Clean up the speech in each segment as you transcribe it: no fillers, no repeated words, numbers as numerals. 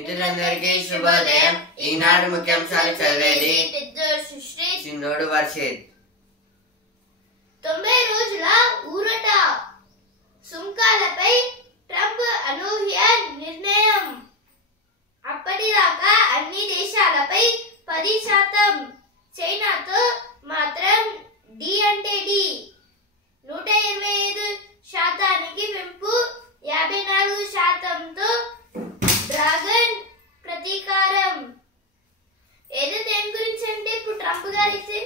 మిత్రులందరికీ శుభోదయం. ఈనాడు ముఖ్యాంశాలు చదివేది చిన్నోడు వర్షిత్. 90 రోజుల ఊరట, సుంకాలపై ట్రంప్ అనూహ్య నిర్ణయం. అప్పటిదాకా అన్ని దేశాలపై 10%, చైనాతో మాత్రం డి అంటే డి. 125% పెంపు, 54%తో డ్రాగన్ ప్రతీకారం. ఏదో దేని గురించి అంటే ఇప్పుడు ట్రంప్ గారు అయితే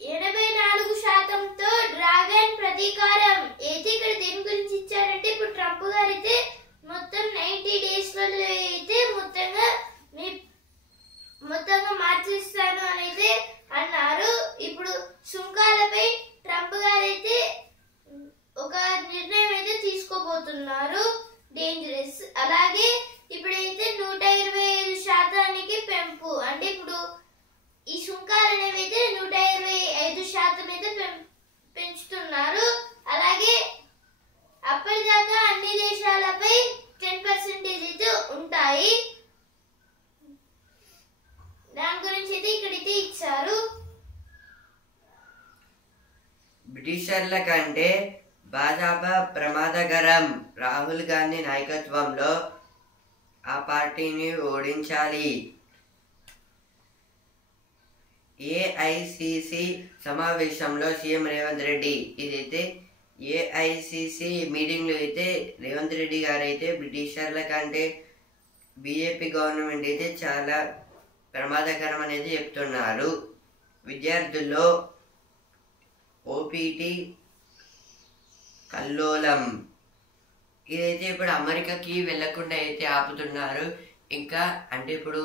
84%తో డ్రాగన్ ప్రతీకారం. అయితే ఇక్కడ దేని గురించి ఇచ్చారంటే ఇప్పుడు ట్రంప్ గారు అయితే మొత్తం 90 days వల్ల అయితే మొత్తంగా మార్చేస్తాను అని అయితే అన్నారు. ఇప్పుడు సుంకాలపై ట్రంప్ గారు అయితే ఒక నిర్ణయం అయితే తీసుకోబోతున్నారు, డేంజరస్. అలాగే ఇప్పుడైతే 125% పెంపు, అంటే ఇప్పుడు ఈ సుంకాలు అనేవి అయితే 125% అయితే పెంచుతున్నారు. అలాగే అప్పటిదాకా అన్ని దేశాలపై 10% అయితే ఉంటాయి. దాని గురించి అయితే ఇక్కడైతే ఇచ్చారు. బ్రిటిషర్ల కంటే భాజపా ప్రమాదకరం. రాహుల్ గాంధీ నాయకత్వంలో ఆ పార్టీని ఓడించాలి. ఏఐసిసి సమావేశంలో సీఎం రేవంత్ రెడ్డి. ఇదైతే ఏఐసిసి మీటింగ్ లో అయితే రేవంత్ రెడ్డి గారు అయితే బ్రిటిషర్ల కంటే బీజేపీ గవర్నమెంట్ అయితే చాలా ప్రమాదకరం అనేది చెప్తున్నారు. విద్యార్థుల్లో ఓపీటీ కల్లోలం. ఇదైతే ఇప్పుడు అమెరికాకి వెళ్ళకుండా అయితే ఆపుతున్నారు. ఇంకా అంటే ఇప్పుడు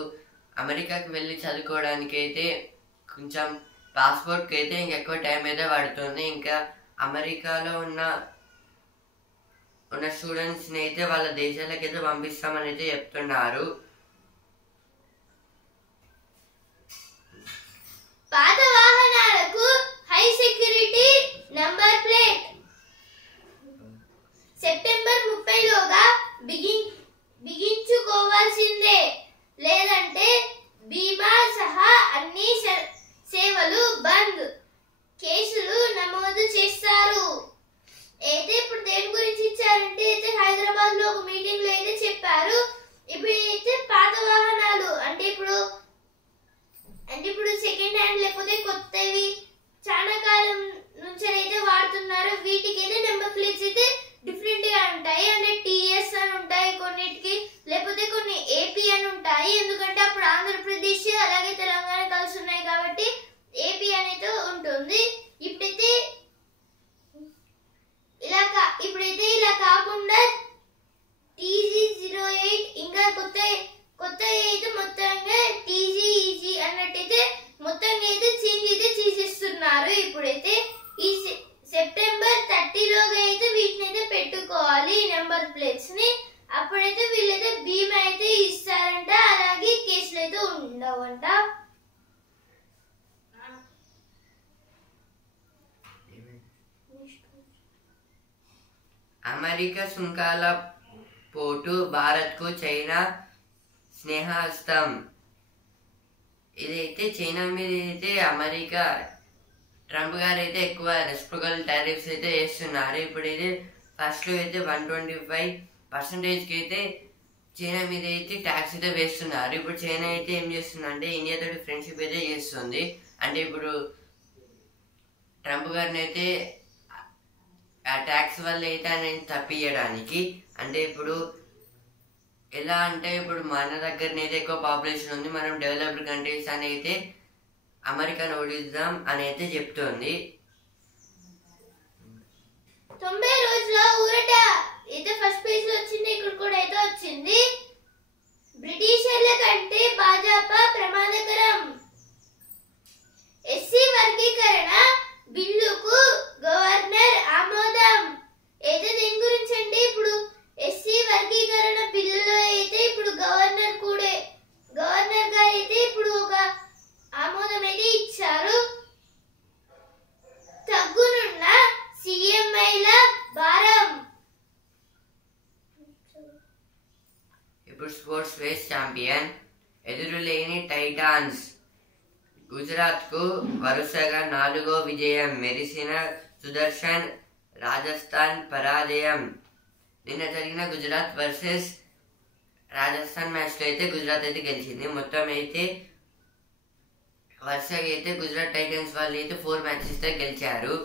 అమెరికాకి వెళ్ళి చదువుకోవడానికి అయితే కొంచెం పాస్పోర్ట్కి అయితే ఇంకెక్కువ టైం అయితే పడుతుంది. ఇంకా అమెరికాలో ఉన్న స్టూడెంట్స్ని అయితే వాళ్ళ దేశాలకు అయితే పంపిస్తామని అయితే చెప్తున్నారు. పాత వాహనాలకు high security number plate September 30లోగా బిగించుకోవాల్సిందే, లేదంటే బీమా సహా అన్ని సేవలు బంద్, కేసులు నమోదు చేస్తారు. అయితే ఇప్పుడు దేని గురించి ఇచ్చారంటే అయితే హైదరాబాద్ లో ఒక మీటింగ్ లో అయితే చెప్పారు. ఇప్పుడు అయితే పాత వాహనాలు అంటే ఇప్పుడు సెకండ్ హ్యాండ్ లేకపోతే కొత్తవి చాలా కాలం నుంచి అయితే వాడుతున్నారు. వీటికి అయితే నెంబర్ ప్లేట్స్ అయితే డిఫరెంట్ గా ఉంటాయి. అంటే టిఎస్ అని ఉంటాయి కొన్నిటికి, లేకపోతే కొన్ని ఏపీ అని ఉంటాయి. ఎందుకంటే అప్పుడు ఆంధ్రప్రదేశ్ అలాగే తెలంగాణ కలిసి ఉన్నాయి కాబట్టి ఏపీ అనేది ఉంటుంది. ఇప్పుడైతే ఇలా కాకుండా TG08 ఇంకా కొత్త అయితే మొత్తంగా TGEG అన్నట్టయితే మొత్తంగా అయితే చేంజ్ అయితే చేసేస్తున్నారు. ఇప్పుడైతే ఈ సెప్టెంబర్ 30లోగా అయితే వీటిని అయితే పెట్టుకోవాలి నెంబర్ ప్లేట్స్ ని. అప్పుడైతే వీళ్ళైతే బీమా అయితే ఇస్తారంట, అలాగే కేసులు అయితే ఉండవంట. అమెరికా సుంకాల పోటు, భారత్కు చైనా స్నేహస్తం. ఇదైతే చైనా మీద అయితే అమెరికా ట్రంప్ గారు అయితే ఎక్కువ రెసిప్రోకల్ టారిఫ్స్ అయితే వేస్తున్నారు. ఇప్పుడైతే ఫస్ట్ లో అయితే 125% అయితే చైనా మీద అయితే ట్యాక్స్ అయితే వేస్తున్నారు. ఇప్పుడు చైనా అయితే ఏం చేస్తుంది అంటే ఇండియాతో ఫ్రెండ్షిప్ అయితే చేస్తుంది. అంటే ఇప్పుడు ట్రంప్ గారిని అయితే ఆ ట్యాక్స్ వల్ల అయితే ఆయన తప్పియడానికి, అంటే ఇప్పుడు ఎలా అంటే ఇప్పుడు మన దగ్గరనైతే ఎక్కువ పాపులేషన్ ఉంది, మనం డెవలప్డ్ కంట్రీస్ అని అయితే అమెరికాను ఓడిద్దాం అని అయితే చెప్తుంది. 90 రోజుల ఊరట అయితే ఫస్ట్ పేజ్ లో వచ్చింది, ఇక్కడ కూడా అయితే వచ్చింది. బ్రిటిషర్ల కంటే భాజపా ప్రమాదకరం. ఎస్సీ వర్గీకరణ బిల్లుకు గవర్నర్ ఆమోదం. అయితే దీని గురించి అంటే ఇప్పుడు ఎస్సీ వర్గీకరణ బిల్లులో అయితే ఇప్పుడు గవర్నర్ గారు అయితే ఇప్పుడు ఒక ఆమోదం అయితే ఇచ్చారు. తగ్గునున్న సీఎంఐల భారం. ఇప్పుడు స్పోర్ట్స్ రేస్ ఛాంపియన్ ఎదురులేని టైటాన్స్. గుజరాత్కు వరుసగా 4వ విజయం. మెరిసిన సుదర్శన్. రాజస్థాన్ పరాజయం. నిన్న జరిగిన గుజరాత్ వర్సెస్ రాజస్థాన్ మ్యాచ్లో అయితే గుజరాత్ అయితే గెలిచింది. మొత్తం అయితే వరుసగా అయితే గుజరాత్ టైటన్స్ వాళ్ళు అయితే 4 మ్యాచెస్ గెలిచారు.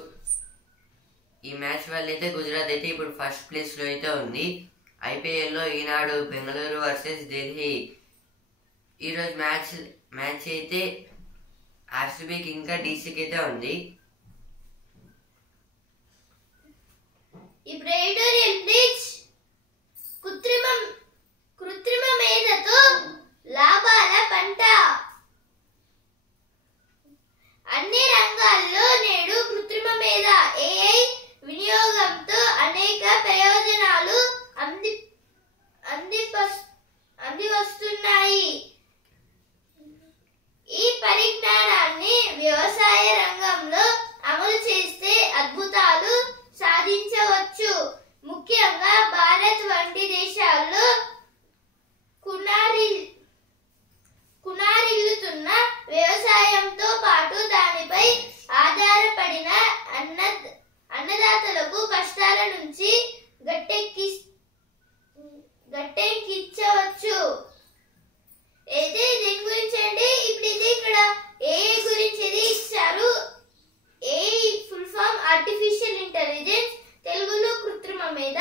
ఈ మ్యాచ్ వల్ల అయితే గుజరాత్ అయితే ఇప్పుడు ఫస్ట్ ప్లేస్లో అయితే ఉంది. ఐపీఎల్లో ఈనాడు బెంగళూరు వర్సెస్ ఢిల్లీ. ఈరోజు మ్యాచ్ అయితే ఆర్సీబీకి ఇంకా డీసీకి అయితే ఉంది. ఇప్పుడు ఎడిటోరియల్ బ్రిడ్జ్. కృత్రిమ మేధతో లాభాల పంట. అన్ని రంగాల్లో నేడు కృత్రిమ మేధ ఏఐ వినియోగంతో అనేక ప్రయోజనాలు అంది వస్తున్నాయి. ఈ పరిజ్ఞానాన్ని వ్యవసాయ రంగంలో అమలు చేస్తే అద్భుతాలు సాధించవచ్చు. ముఖ్యంగా భారత్ వంటి దేశాల్లో కునారిల్లుతున్న వ్యవసాయంతో పాటు దానిపై ఆధారపడిన అన్నదాతలకు కష్టాల నుంచి గట్టెక్కించవచ్చు. అయితే దీని గురించి అండి ఇప్పుడు ఇక్కడ ఏఐ గురించి ఇచ్చారు. AI full form artificial intelligence, తెలుగులో కృత్రిమ మేధ.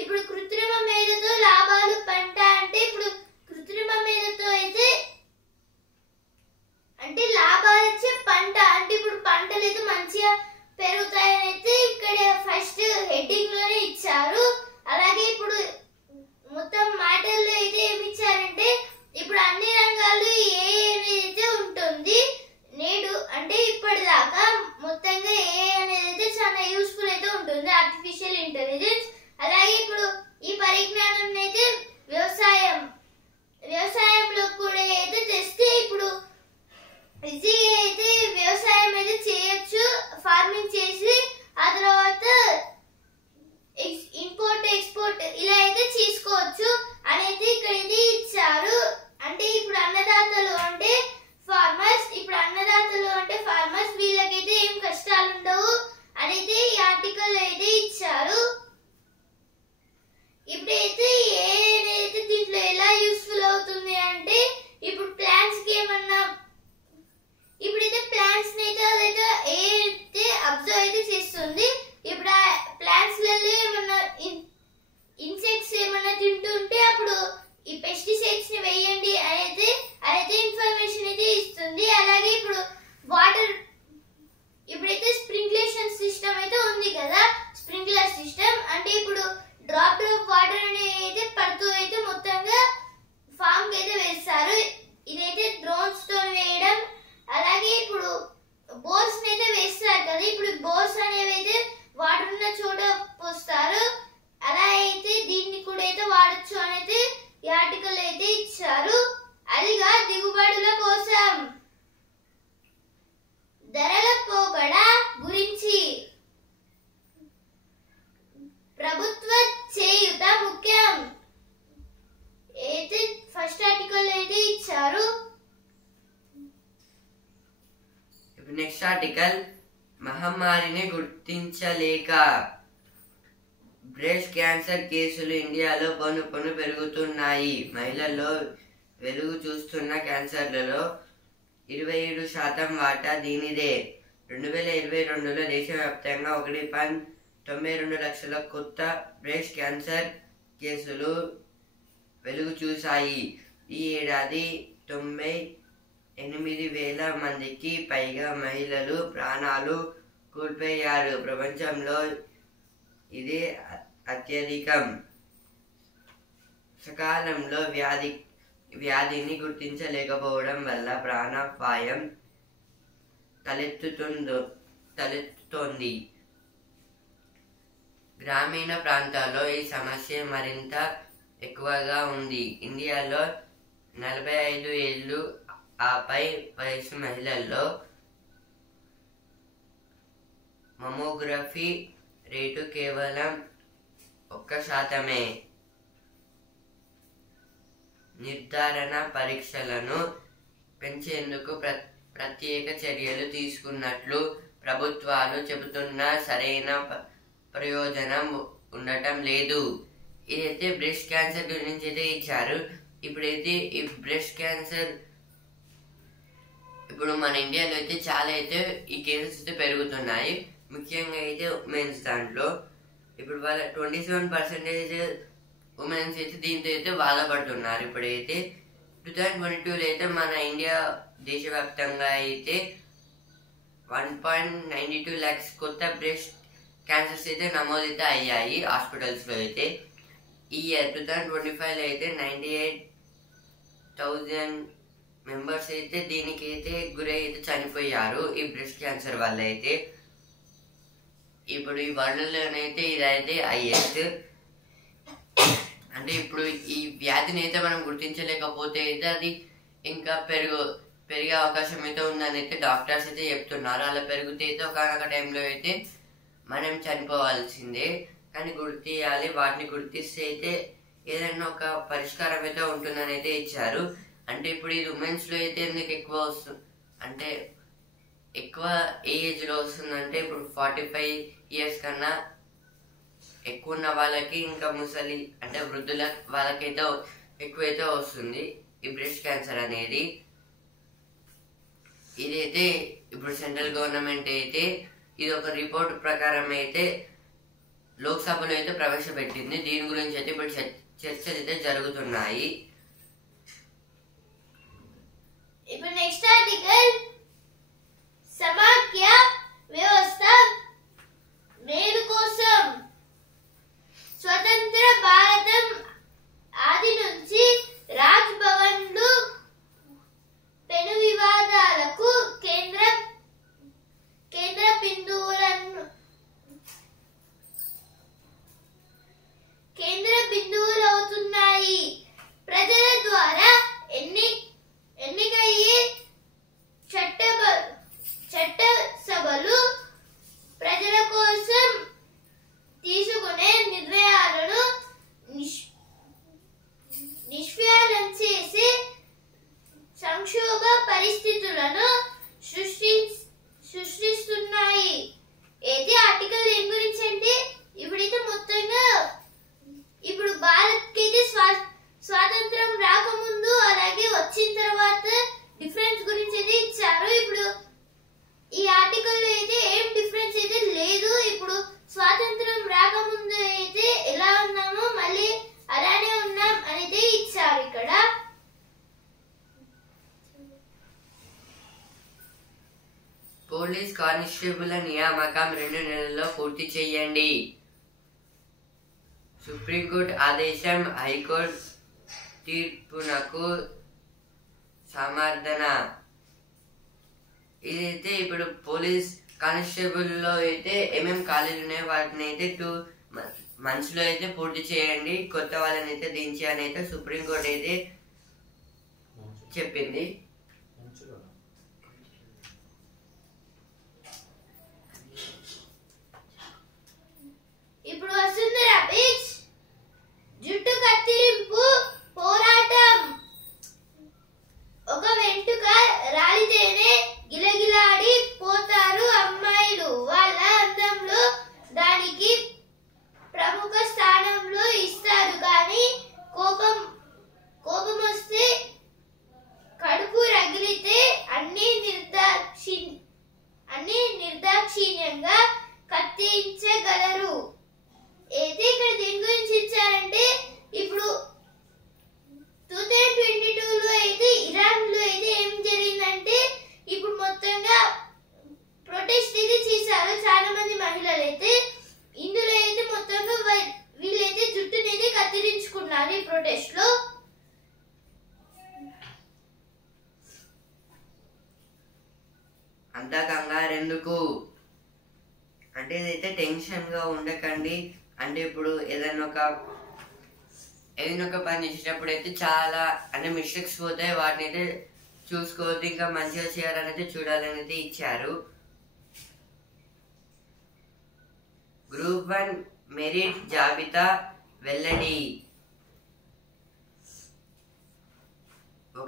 ఇప్పుడు కృత్రిమ మేధతో లాభాలు పంట అంటే ఇప్పుడు కృత్రిమ మేధతో అయితే అంటే లాభాలు వచ్చే పంట అంటే ఇప్పుడు పంటలు అయితే మంచిగా పెరుగుతాయని అయితే ఇక్కడ ఫస్ట్ హెడ్డింగ్ లోనే ఇచ్చారు. అలాగే ఇప్పుడు మొత్తం మాటల్లో అయితే ఏమి ఇచ్చారంటే ఇప్పుడు అన్ని రంగాలు ఏఐ అనేది అయితే ఉంటుంది. నేడు అంటే ఇప్పటిదాకా మొత్తంగా ఏఐ అనేది అయితే చాలా యూస్ఫుల్ అయితే ఉంటుంది, ఆర్టిఫిషియల్ ఇంటెలిజెన్స్. అలాగే ఇప్పుడు ఈ పరిజ్ఞానం అయితే వ్యవసాయంలో కూడా అయితే తెస్తే ఇప్పుడు ఈజీగా అయితే వ్యవసాయం అయితే చేయొచ్చు. ఫార్మింగ్ చేసి ఆ తర్వాత ఇంపోర్ట్ ఎక్స్పోర్ట్ ఇలా అయితే చేసుకోవచ్చు అనేది ఇక్కడ ఇది ఇచ్చారు. అంటే ఇప్పుడు అన్నదాతలు అంటే ఫార్మర్స్ వీళ్ళకైతే ఏం కష్టాలు ఉండవు అనేది ఈ ఆర్టికల్ అయితే ఇచ్చారు. ఇప్పుడైతే ఏదైతే దీంట్లో ఎలా యూస్ఫుల్ అవుతుంది అంటే ఇప్పుడు ప్లాంట్స్ కి ఏమన్నా ఇప్పుడైతే ప్లాంట్స్ అయితే అదైతే ఏదైతే అబ్జర్వ్ అయితే చేస్తుంది. ఇప్పుడు ఆ ప్లాంట్స్ లలో ఏమన్నా ఇన్సెక్ట్స్ ఏమన్నా తింటుంటే అప్పుడు ఈ పెస్టిసైడ్స్ ని వేయండి అనేది అదైతే ఇన్ఫర్మేషన్ అయితే ఇస్తుంది. అలాగే ఇప్పుడు వాటర్ ఇప్పుడైతే స్ప్రింక్లర్ సిస్టమ్ అయితే ఉంది కదా, స్ప్రింక్లర్ సిస్టమ్ అంటే ఇప్పుడు డ్రాప్ వాటర్ అనేది అయితే పడుతూ అయితే మొత్తంగా ఫామ్ కి అయితే వేస్తారు. ఇదైతే డ్రోన్స్ తో వేయడం. అలాగే ఇప్పుడు బోర్స్ అయితే వేస్తారు కదా, ఇప్పుడు బోర్స్ అనేవి అయితే వాటర్ ఉన్న చోట పోస్తారు. అలా అయితే దీన్ని కూడా అయితే వాడచ్చు అనేది ఈ ఆర్టికల్ అయితే ఇచ్చారు. అదిగా దిగుబడుల కోసం ధరల పోకడ గురించి. ప్రభుత్వ చేయూత ముఖ్యం అయితే ఫస్ట్ ఆర్టికల్ అయితే ఇచ్చారు. నెక్స్ట్ ఆర్టికల్ మహమ్మారిని గుర్తించలేక బ్రెస్ట్ క్యాన్సర్ కేసులు ఇండియాలో పను పెరుగుతున్నాయి. మహిళల్లో వెలుగు చూస్తున్న క్యాన్సర్లలో 27% వాటా దీనిదే. 2022లో దేశవ్యాప్తంగా 1.92 లక్షల కొత్త బ్రెస్ట్ క్యాన్సర్ కేసులు వెలుగు చూశాయి. ఈ ఏడాది 98,000 మందికి పైగా మహిళలు ప్రాణాలు కోల్పోయారు. ప్రపంచంలో ఇది అత్యధికం. సకాలంలో వ్యాధిని గుర్తించలేకపోవడం వల్ల ప్రాణాపాయం తలెత్తుతోంది. గ్రామీణ ప్రాంతాల్లో ఈ సమస్య మరింత ఎక్కువగా ఉంది. ఇండియాలో 45 ఏళ్లు ఆపై వయసు మహిళల్లో మమోగ్రఫీ రేటు కేవలం 1%. నిర్ధారణ పరీక్షలను పెంచేందుకు ప్రత్యేక చర్యలు తీసుకున్నట్లు ప్రభుత్వాలు చెబుతున్నా సరైన ప్రయోజనం ఉండటం లేదు. ఇదైతే బ్రెస్ట్ క్యాన్సర్ గురించి అయితే ఇచ్చారు. ఇప్పుడైతే ఈ బ్రెస్ట్ క్యాన్సర్ ఇప్పుడు మన ఇండియాలో అయితే చాలా అయితే ఈ కేసెస్ అయితే పెరుగుతున్నాయి. ముఖ్యంగా అయితే ఉమెన్స్ దాంట్లో ఇప్పుడు వాళ్ళ 27% ఉమెన్స్ అయితే దీంతో అయితే బాధపడుతున్నారు. ఇప్పుడైతే 2022లో అయితే మన ఇండియా దేశవ్యాప్తంగా అయితే 1.92 lakhs కొత్త బ్రెస్ట్ క్యాన్సర్స్ అయితే నమోదైతే అయ్యాయి హాస్పిటల్స్లో అయితే. ఈ ఇయర్ 2025లో అయితే 98,000 మెంబర్స్ అయితే దీనికి అయితే గురై అయితే చనిపోయారు ఈ బ్రెస్ట్ క్యాన్సర్ వల్ల అయితే. ఇప్పుడు ఈ వరల్డ్లోనైతే ఇదైతే హైయెస్ట్. అంటే ఇప్పుడు ఈ వ్యాధిని అయితే మనం గుర్తించలేకపోతే అయితే అది ఇంకా పెరిగే అవకాశం అయితే ఉందని అయితే డాక్టర్స్ అయితే చెప్తున్నారు. అలా పెరిగితే అయితే ఒకనొక టైంలో అయితే మనం చనిపోవాల్సిందే. కానీ గుర్తియాలి, వాటిని గుర్తిస్తే అయితే ఏదైనా ఒక పరిష్కారం అయితే ఉంటుందని అయితే ఇచ్చారు. అంటే ఇప్పుడు ఇది ఉమెన్స్లో అయితే ఎందుకు ఎక్కువ వస్తుంది అంటే ఎక్కువ ఏజ్లో వస్తుందంటే ఇప్పుడు 45 years కన్నా ఎక్కువ ఉన్న వాళ్ళకి ఇంకా ముసలి అంటే వృద్ధుల వాళ్ళకైతే ఎక్కువైతే వస్తుంది ఈ బ్రెస్ట్ క్యాన్సర్ అనేది. ఇదైతే ఇప్పుడు సెంట్రల్ గవర్నమెంట్ అయితే ఇది ఒక రిపోర్ట్ ప్రకారం అయితే లోక్సభలో అయితే ప్రవేశపెట్టింది. దీని గురించి అయితే ఇప్పుడు చర్చలు అయితే జరుగుతున్నాయి. ఇప్పుడు నెక్స్ట్ ఆర్టికల్ సమాఖ్య వ్యవస్థ మేలు కోసం స్వతంత్ర భారతం ఆది నుంచి రాజ్ భవన్లు పెను వివాదాలకు కేంద్ర బిందువులవుతున్నాయి. ప్రజల ద్వారా ఎన్నికయ్యే చట్టసభలు ప్రజల కోసం తీసుకునే నిర్ణయాలను నిష్ఫలం చేసే సంక్షోభ పరిస్థితులను సృష్టిస్తున్నాయి. అయితే ఆర్టికల్ దేని గురించి అంటే ఇప్పుడైతే మొత్తంగా ఇప్పుడు భారత్కి అయితే స్వాతంత్రం రాకముందు అలాగే వచ్చిన తర్వాత డిఫరెన్స్ గురించి అయితే ఇచ్చారు. ఇప్పుడు ఈ ఆర్టికల్లో అయితే ఏం డిఫరెన్స్ అయితే లేదు. ఇప్పుడు స్వాతంత్రం రాకముందు అయితే ఎలా ఉన్నామో మళ్ళీ అలానే ఉన్నాం అనేది ఇచ్చారు ఇక్కడ. పోలీస్ కానిస్టేబుల్ నియామకం 2 నెలల్లో పూర్తి చేయండి. సుప్రీంకోర్టు ఆదేశం, హైకోర్టు తీర్పునకు సమర్థన. ఇదైతే ఇప్పుడు పోలీస్ కానిస్టేబుల్ లో అయితే ఏమేం ఖాళీలు ఉన్నాయో వాటిని అయితే 2 months లో అయితే పూర్తి చేయండి. కొత్త వాళ్ళని అయితే దించి అని అయితే సుప్రీంకోర్టు అయితే చెప్పింది. ఇప్పుడు వస్తుంది రబీష్ జుట్టు కత్తిరింపు పోరాటం. ఒక వెంట్రుక రాలితేనే గిలగిలాడి పోతారు అమ్మాయిలు. వాళ్ళ అందంలో దానికి ప్రముఖ స్థానంలో ఇస్తారు. కానీ కోపం వస్తే కడుపు రగిలితే అన్ని నిర్దాక్షిణ్యంగా కత్తిరించగలరు. అయితే ఇక్కడ దీని గురించి ఇచ్చారంటే ఇప్పుడు 2022లో అయితే ఇరాన్ లో అయితే ఏం జరిగిందంటే ఇప్పుడు మొత్తంగా ప్రొటెస్ట్ అయితే చేశారు చాలా మంది మహిళలు అయితే. ఇందులో అయితే మొత్తంగా వీళ్ళైతే జుట్టునైతే కత్తిరించుకున్నారు ఈ ప్రొటెస్ట్ లో. అంతా కంగారెందుకు అంటే ఇదైతే టెన్షన్ గా ఉండకండి. అంటే ఇప్పుడు ఏదైనా ఒక పని చేసేటప్పుడు అయితే చాలా అంటే మిస్టేక్స్ పోతాయి. వాటిని అయితే చూసుకోవద్దు, ఇంకా మంచిగా చేయాలని అయితే చూడాలని అయితే ఇచ్చారు. Group 1 మెరిట్ జాబితా వెల్లడి.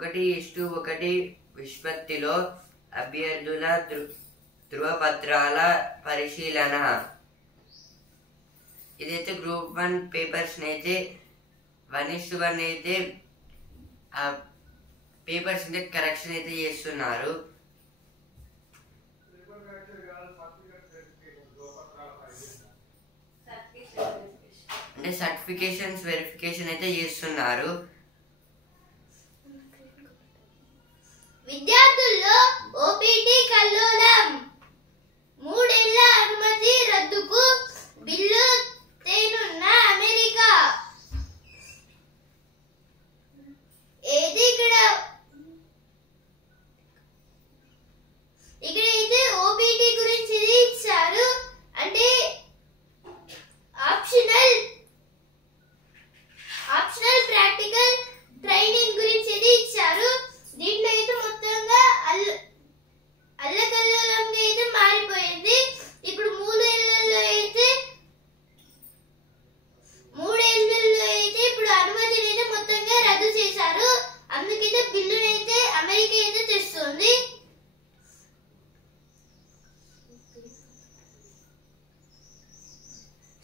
1:1 నిష్పత్తిలో అభ్యర్థుల ధృవపత్రాల పరిశీలన. ఇదైతే గ్రూప్ 1 పేపర్స్ అయితే 1:1 అయితే ఆ పేపర్స్ అయితే కరెక్షన్ అయితే చేస్తున్నారు. అంటే సర్టిఫికేషన్స్ వెరిఫికేషన్ అయితే చేస్తున్నారు. విద్యార్థుల్లో ఓపీటీ కల్లోలం. 3 ఏళ్ల అనుమతి రద్దుకు బిల్లు తేనున్న అమెరికా. ఏది ఇక్కడైతే ఓపీటీ గురించి ఇచ్చారు. అంటే ఆప్షనల్ ప్రాక్టికల్ ట్రైనింగ్ గురించి ఇచ్చారు. దీంట్లో అయితే మొత్తంగా అల్లకల్లోలంగా అయితే మారిపోయింది. ఇప్పుడు 3 ఏళ్లలో అయితే ఇప్పుడు అనుమతిని అయితే మొత్తంగా రద్దు చేశారు. అందుకైతే బిల్లునైతే అమెరికా అయితే తెస్తుంది.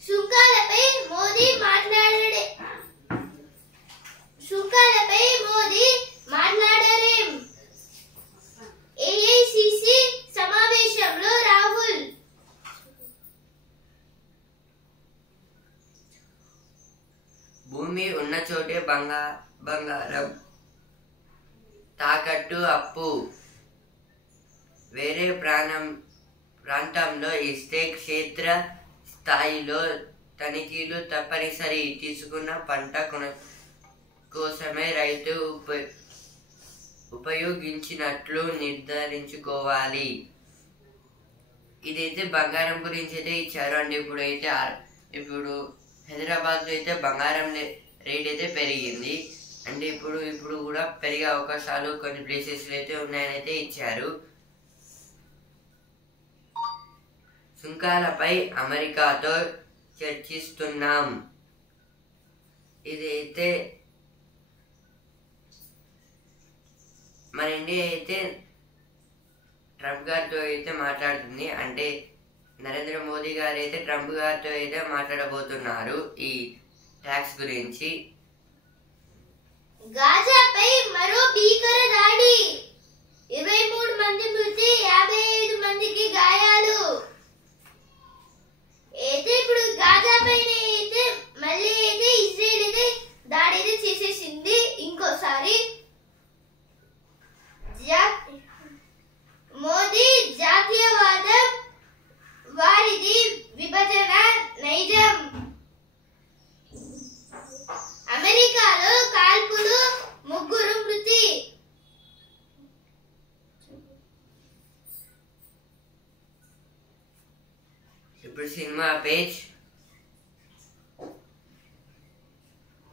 సుంకాలపై మోదీ మాట్లాడారేం? ఏఐసిసి సమావేశంలో రాహుల్. భూమి ఉన్న చోటే బంగారం తాకట్టు అప్పు. వేరే ప్రాంతంలో ఇస్తే క్షేత్ర స్థాయిలో తనిఖీలు తప్పనిసరి. తీసుకున్న పంట కోసమే రైతు ఉపయోగించినట్లు నిర్ధారించుకోవాలి. ఇదైతే బంగారం గురించి అయితే ఇచ్చారు. అండి ఇప్పుడు హైదరాబాద్లో అయితే బంగారం రేట్ అయితే పెరిగింది. అంటే ఇప్పుడు కూడా పెరిగే అవకాశాలు కొన్ని ప్లేసెస్లో అయితే ఉన్నాయని అయితే ఇచ్చారు. సుంకాలపై అమెరికాతో చర్చిస్తున్నాం. ఇదైతే మన ఇండియా అయితే ట్రంప్ గారితో అయితే మాట్లాడుతుంది. అంటే నరేంద్ర మోదీ గారు అయితే ట్రంప్ గారితో అయితే మాట్లాడబోతున్నారు ఈ ట్యాక్స్ గురించి. గాజాపై మరో భీకర దాడి. 23 మంది మృతి, 55 మందికి గాయాలు. అయితే ఇప్పుడు గాజా పైన అయితే మళ్ళీ అయితే ఇజ్రాయెల్ అయితే దాడి అయితే చేసేసింది ఇంకోసారి. మోదీ జాతీయవాదం వారిది విభజన నైజం. అమెరికాలో కాల్పులు, 3 మృతి. ఇప్పుడు సినిమా పేజ్.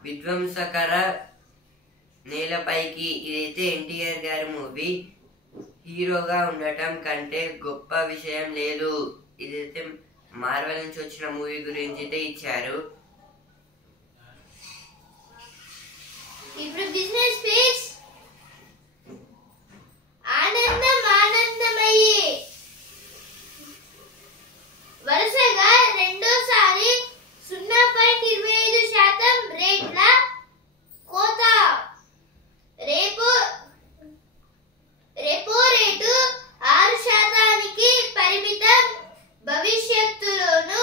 విధ్వంసకర నేలపైకి. ఇదైతే ఎన్టీఆర్ గారి మూవీ. హీరోగా ఉండటం కంటే గొప్ప విషయం లేదు. ఇదైతే మార్వెల్ నుంచి వచ్చిన మూవీ గురించి అయితే ఇచ్చారు. ఇప్పుడు బిజినెస్ పేజ్. ఆనందమయ్యే వరుసగా రెండోసారి 0.25% రేట్ల కోత. రెపో రేటు 6% పరిమితం. భవిష్యత్తులోనూ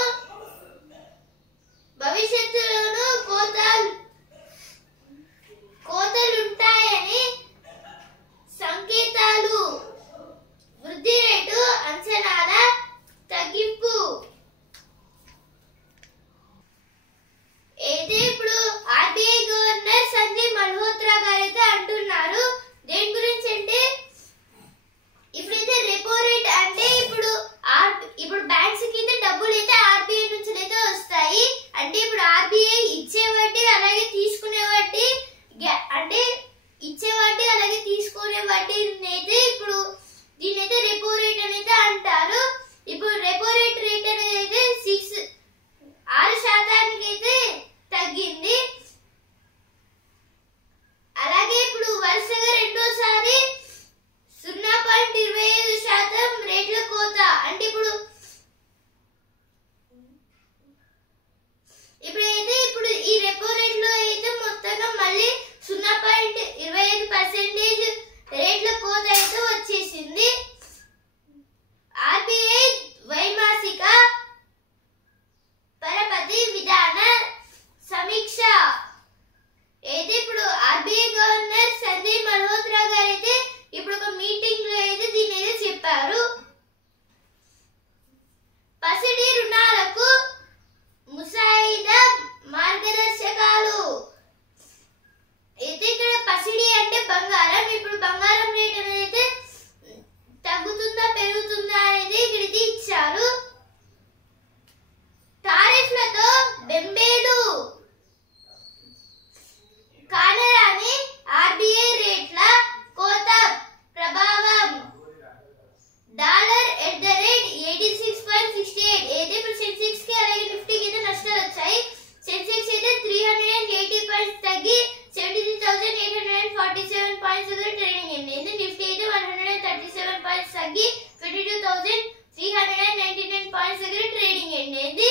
పాయింట్స్ తగ్గి 22,399 పాయింట్స్ దగ్గర ట్రేడింగ్ ఎండ్ అయింది.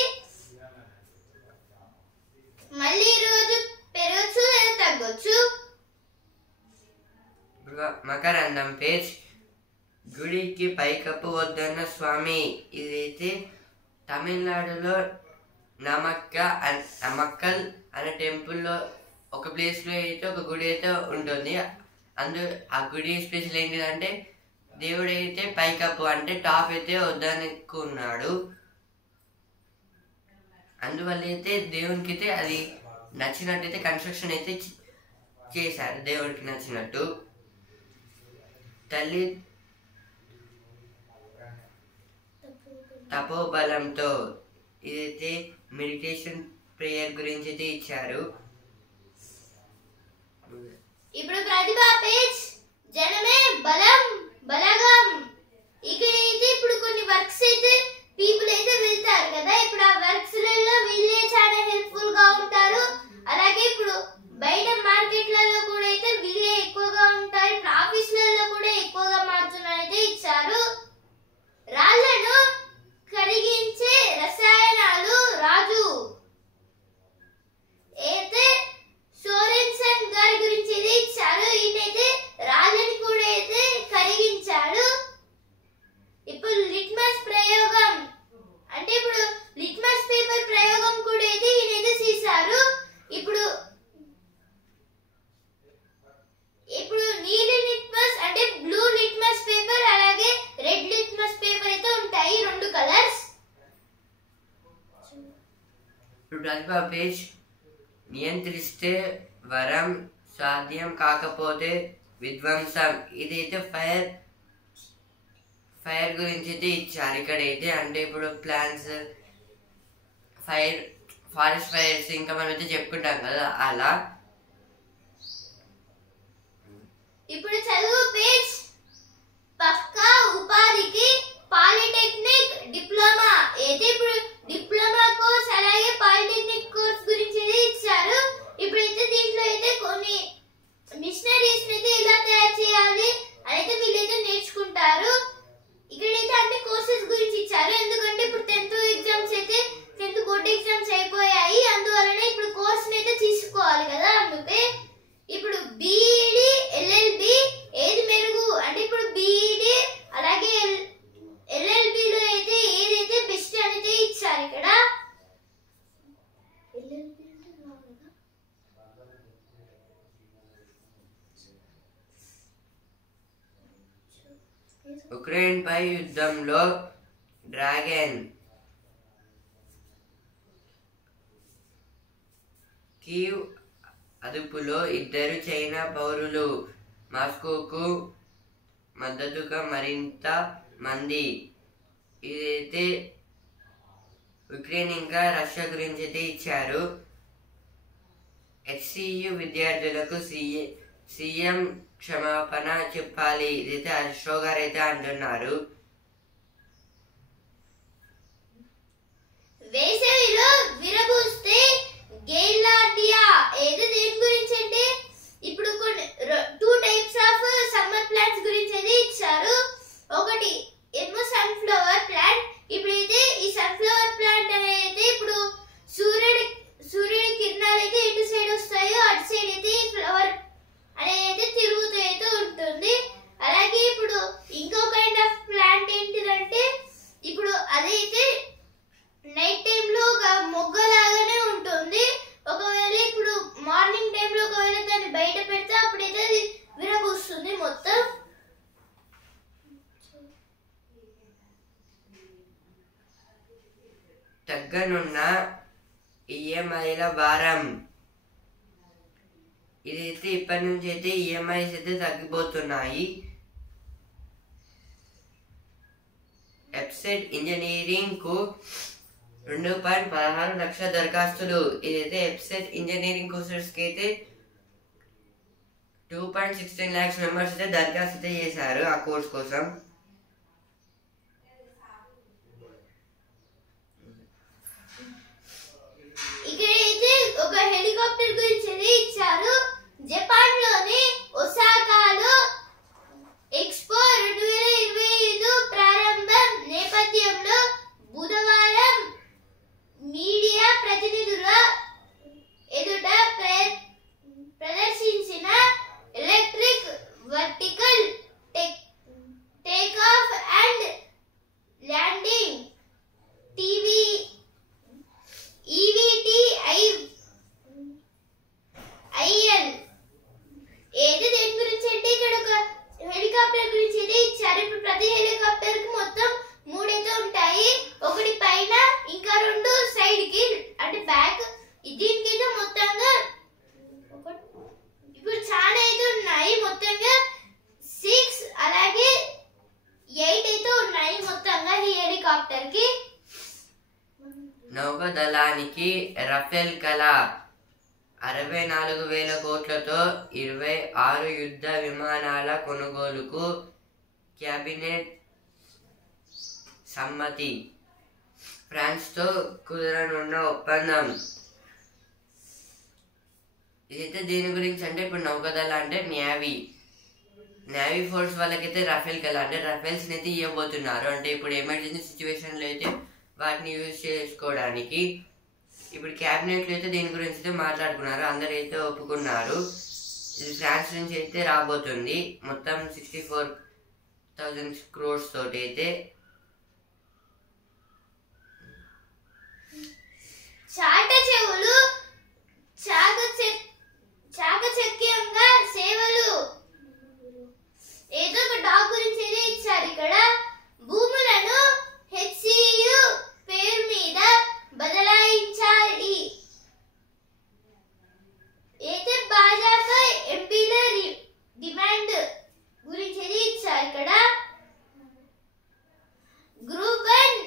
మళ్ళీ ఈ రోజు పెరగచ్చు లేదా తగ్గొచ్చు. మకరందం పేజ్ గుడికి పైకప్పు వద్దన్న స్వామి. ఇదైతే తమిళనాడులో నమక్కల్ అనే టెంపుల్లో ఒక ప్లేస్లో అయితే ఒక గుడి అయితే ఉంటుంది. ఆ గుడి స్పెషల్ ఏంటిదంటే దేవుడు అయితే పైకప్పు అంటే టాప్ అయితే వద్దనుకున్నాడు. అందువల్ల అయితే దేవునికి అయితే అది నచ్చినట్టయితే కన్స్ట్రక్షన్ అయితే చేశారు దేవుడికి నచ్చినట్టు. తల్లి తపోబలంతో ఇదైతే మెడిటేషన్ ప్రేయర్ గురించి అయితే ఇచ్చారు. ఇప్పుడు ప్రతిభ పేజ్ జనమే బలం బలగం. ఇక్కడైతే ఇప్పుడు కొన్ని వర్క్స్ అయితే పీపుల్ అయితే వెళ్తారు కదా, ఇప్పుడు ఆ వర్క్స్ లలో వీళ్ళే చాలా హెల్ప్ఫుల్ గా ఉంటారు. అలాగే ఇప్పుడు బయట మార్కెట్లలో కూడా అయితే వీళ్ళే ఎక్కువగా ఉంటారు. ఇప్పుడు ఆఫీసులలో కూడా ఎక్కువగా మారుతున్నారైతే ఇచ్చారు. రాళ్లను కరిగించే రసాయనాలు రాజు అయితే సోరెన్సన్ గారి గురించి ఇది ఇచ్చారు. ఈయనైతే రాళ్ళని కూడా అయితే కరిగించాడు. ఇప్పుడు లిట్మస్ ప్రయోగం అంటే ఇప్పుడు లిట్మస్ పేపర్ ప్రయోగం కూడా అయితే ఈయనైతే చేశారు. ఇప్పుడు నీలి లిట్మస్ అంటే బ్లూ లిట్మస్ పేపర్ అలాగే రెడ్ లిట్మస్ పేపర్ అయితే ఉంటాయి, రెండు కలర్స్. ప్రతిభా పేజ్ నియంత్రిస్తే వరం సాధ్యం కాకపోతే విధ్వంసం. ఇదైతే ఫైర్ గురించి అయితే ఇచ్చారు ఇక్కడైతే. అంటే ఇప్పుడు ప్లాంట్స్ ఫారెస్ట్ ఫైర్స్ ఇంకా మనం అయితే చెప్పుకుంటాం కదా అలా. ఇప్పుడు చదువు పేజ్ పక్కా ఉపాధికి పాలిటెక్నిక్ డిప్లొమా అయితే ఇప్పుడు డిప్లొమా కోర్స్ అలాగే పాలిటెక్నిక్ కోర్స్ గురించి ఇచ్చారు. ఇప్పుడైతే దీంట్లో అయితే కొన్ని మిషనరీస్ అయితే ఎలా తయారు చేయాలి అయితే వీళ్ళైతే నేర్చుకుంటారు. ఇక్కడైతే అన్ని కోర్సెస్ గురించి ఇచ్చారు. ఎందుకంటే ఇప్పుడు 10th ఎగ్జామ్స్ అయితే 10th బోర్డ్ ఎగ్జామ్స్ అయిపోయాయి. అందువలన ఇప్పుడు కోర్స్ అయితే తీసుకోవాలి కదా, అందుకే ఇప్పుడు బీఈడి ఎల్ఎల్బి ఏది మెరుగు అంటే ఇప్పుడు బీఈడి అలాగే ఎల్ఎల్బిలో అయితే ఏదైతే బెస్ట్ అనేది ఇచ్చారు ఇక్కడ. ఉక్రెయిన్ పై యుద్ధంలో డ్రాగన్ కీవ్ అదుపులో 2 చైనా పౌరులు. మాస్కోకు మద్దతుగా మరింత మంది. ఇదైతే ఉక్రెయిన్ ఇంకా రష్యా గురించి అయితే ఇచ్చారు. హెచ్సియు విద్యార్థులకు సీఎం క్షమాపణ చెప్పాలి. ఇదైతే అశోక్ గారు అయితే అంటున్నారు. వేసవిలో విరబూస్తే గెయిలార్డియా ఏది దేని గురించి అంటే ఇప్పుడు కొన్ని 2 టైప్స్ ఆఫ్ సమ్మర్ ప్లాంట్స్ గురించి అయితే ఇచ్చారు. ఒకటి ఏమో సన్ఫ్లవర్ ప్లాంట్. ఇప్పుడైతే ఈ సన్ఫ్లవర్ ప్లాంట్ అనేది ఇప్పుడు సూర్యుడి కిరణాలు అయితే ఎటు సైడ్ వస్తాయో అటు సైడ్ అయితే ఫ్లవర్ అనేది అయితే తిరుగుతూ అయితే ఉంటుంది. అలాగే ఇప్పుడు ఇంకో కైండ్ ఆఫ్ ప్లాంట్ ఏంటిదంటే ఇప్పుడు అదైతే నైట్ టైంలో ఒక మొగ్గలాగానే ఉంటుంది. ఒకవేళ ఇప్పుడు మార్నింగ్ టైంలో ఒకవేళ దాన్ని బయట పెడితే అప్పుడైతే అది విరబూస్తుంది మొత్తం. తగ్గనున్న ఈఎంఐల భారం. ఇదైతే ఇప్పటి నుంచి అయితే ఈఎంఐస్ అయితే తగ్గిపోతున్నాయి. వెబ్సైట్ ఇంజనీరింగ్ కు 2.16 లక్షల దరఖాస్తులు. ఇదైతే వెబ్సైట్ ఇంజనీరింగ్ కోర్సెస్ కి అయితే 2.16 lakhs మెంబర్స్ అయితే దరఖాస్తు అయితే చేశారు ఆ కోర్స్ కోసం. ఇక్కడైతే ఒక హెలికాప్టర్ గురించి ఇచ్చారు. జపాన్ లోని ఒసాకాలో ఎక్స్పో 2020 నౌకాదళానికి రఫేల్ కళ 64,000 కోట్లతో 26 యుద్ధ విమానాల కొనుగోలుకు క్యాబినెట్ సమ్మతి. ఫ్రాన్స్తో కుదరనున్న ఒప్పందం. ఇదైతే దేని గురించి అంటే ఇప్పుడు నౌకాదళ అంటే నేవీ ఫోర్స్ వాళ్ళకైతే రఫేల్ కళ అంటే రఫేల్స్ అయితే ఇవ్వబోతున్నారు. అంటే ఇప్పుడు ఎమర్జెన్సీ సిచ్యువేషన్లో అయితే వాటిని యూజ్ చేసుకోవడానికి. ఇప్పుడు క్యాబినెట్లో అయితే దీని గురించి అయితే మాట్లాడుకున్నారు, అందరూ అయితే ఒప్పుకున్నారు. ఇది ఫ్రాన్స్ నుంచి అయితే రాబోతుంది. మొత్తం 64,000 crores తోటి అయితే. చాకచక్యంగా సేవలు. ఏదో ఒక డాగ్ గురించి అయితే ఇచ్చారు ఇక్కడ. భూములను HCU పేరు మీద బదలాయించాలి. అయితే భాజపా ఎంపీల డిమాండ్ గురించి అయితే ఇచ్చారు ఇక్కడ. గ్రూప్ 1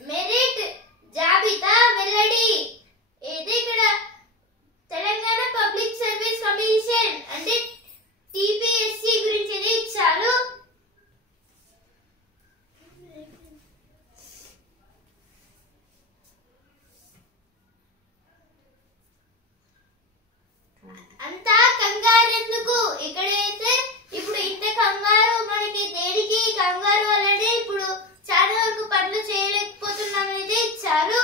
మెరిట్ జాబితా వెల్లడి. అయితే ఇక్కడ తెలంగాణ పబ్లిక్ సర్వీస్ కమిషన్ అంటే TPSC గురించి అయితే ఇచ్చారు. అంతా కంగారెందుకు? ఇక్కడైతే ఇప్పుడు ఇంత కంగారు మనకి దేనికి? కంగారు వల్లనే ఇప్పుడు చాలా వరకు పనులు చేయలేకపోతున్నామని ఇచ్చారు.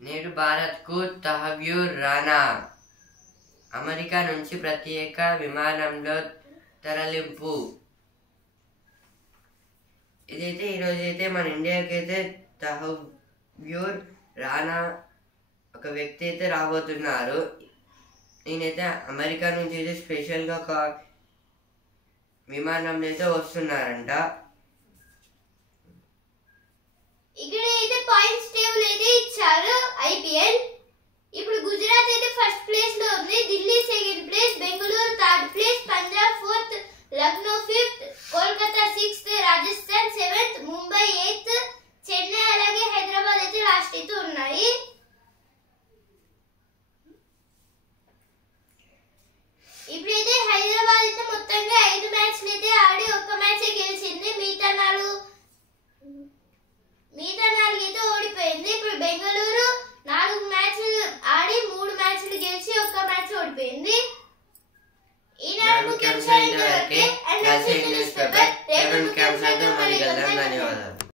నేడు భారత్కు తహవ్యూర్ రానా. అమెరికా నుంచి ప్రత్యేక విమానంలో తరలింపు. ఇదైతే ఈరోజు అయితే మన ఇండియాకి అయితే తహవ్యూర్ రానా ఒక వ్యక్తి అయితే రాబోతున్నారు. ఈయనైతే అమెరికా నుంచి అయితే స్పెషల్గా ఒక విమానంలో అయితే వస్తున్నారంట. ఇక్కడ అయితే పాయింట్స్ టేబుల్ అయితే ఇచ్చారు. IPL ఇప్పుడు గుజరాత్ అయితే ఫస్ట్ ప్లేస్ లో ఉంది, Delhi second place, Bengaluru third place, Punjab fourth, Lucknow fifth, Kolkata sixth, Rajasthan seventh, Mumbai eighth, Chennai అలాగే హైదరాబాద్ అయితే లాస్ట్ అయితే ఉన్నాయి. ఇప్పుడైతే హైదరాబాద్ అయితే మొత్తంగా 5 మ్యాచ్లు అయితే ఆడి 1 మ్యాచ్ గెలిచింది. మిగతా 4 అయితే ఓడిపోయింది. ఇప్పుడు బెంగళూరు 4 మ్యాచ్లు ఆడి 3 మ్యాచ్లు గెలిచి 1 మ్యాచ్ ఓడిపోయింది. ఈనాడు ముఖ్యాంశాలు ఇంతవరకే. And news paper